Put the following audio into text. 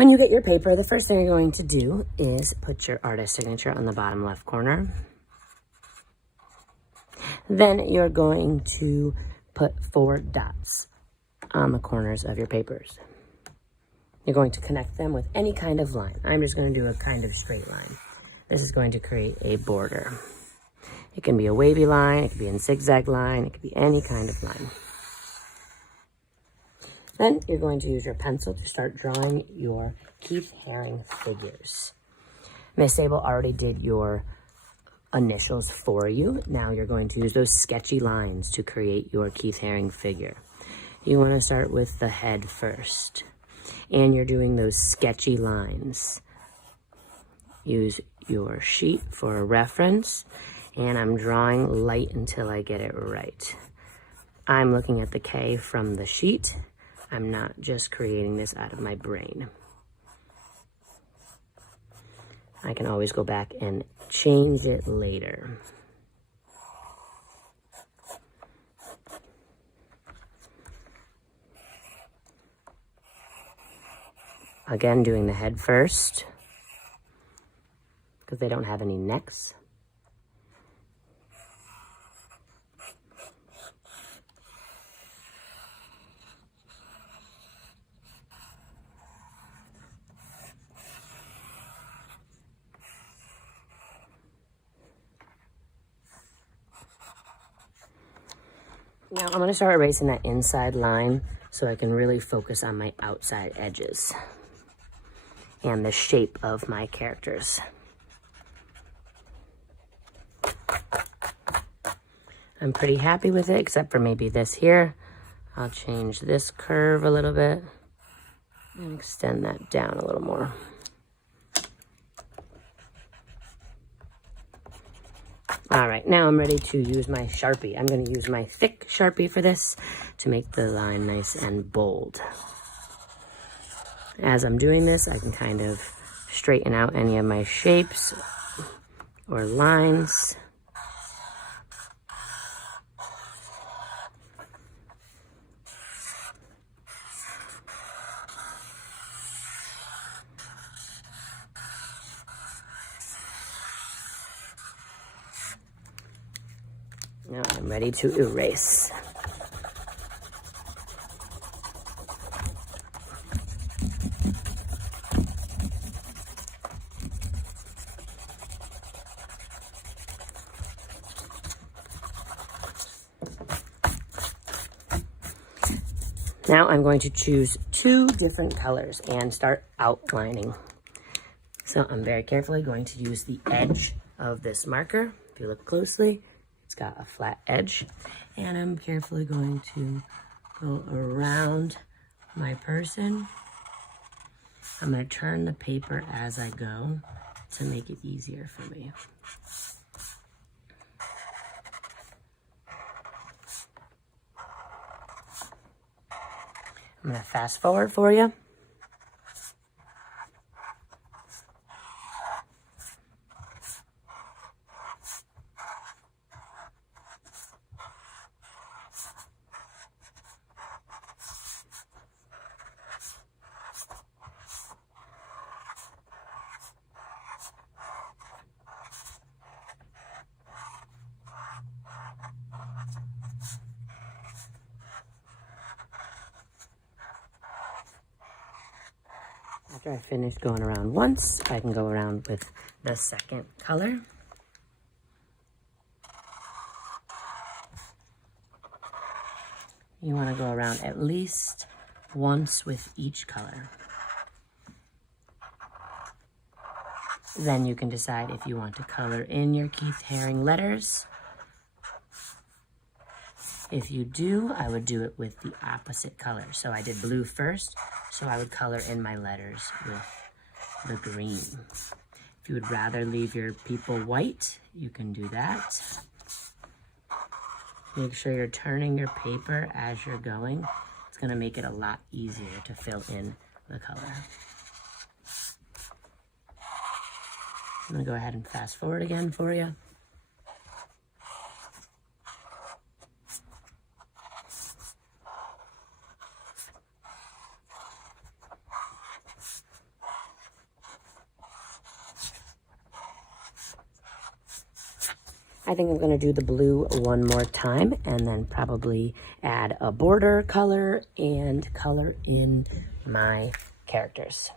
When you get your paper, the first thing you're going to do is put your artist signature on the bottom left corner. Then you're going to put 4 dots on the corners of your papers. You're going to connect them with any kind of line. I'm just going to do a kind of straight line. This is going to create a border. It can be a wavy line, it could be a zigzag line, it could be any kind of line. Then you're going to use your pencil to start drawing your Keith Haring figures. Miss Sable already did your initials for you. Now you're going to use those sketchy lines to create your Keith Haring figure. You want to start with the head first. And you're doing those sketchy lines. Use your sheet for a reference. And I'm drawing light until I get it right. I'm looking at the K from the sheet. I'm not just creating this out of my brain. I can always go back and change it later. Again, doing the head first, because they don't have any necks. Now I'm going to start erasing that inside line so I can really focus on my outside edges and the shape of my characters. I'm pretty happy with it, except for maybe this here. I'll change this curve a little bit and extend that down a little more. All right, now I'm ready to use my Sharpie. I'm going to use my thick Sharpie for this to make the line nice and bold. As I'm doing this, I can kind of straighten out any of my shapes or lines. Now I'm ready to erase. Now I'm going to choose 2 different colors and start outlining. So I'm very carefully going to use the edge of this marker. If you look closely, it's got a flat edge. And I'm carefully going to go around my person. I'm going to turn the paper as I go to make it easier for me. I'm going to fast forward for you. After I finish going around once, I can go around with the second color. You want to go around at least once with each color. Then you can decide if you want to color in your Keith Haring letters. If you do, I would do it with the opposite color. So I did blue first, so I would color in my letters with the green. If you would rather leave your people white, you can do that. Make sure you're turning your paper as you're going. It's going to make it a lot easier to fill in the color. I'm going to go ahead and fast forward again for you. I think I'm going to do the blue one more time and then probably add a border color and color in my characters.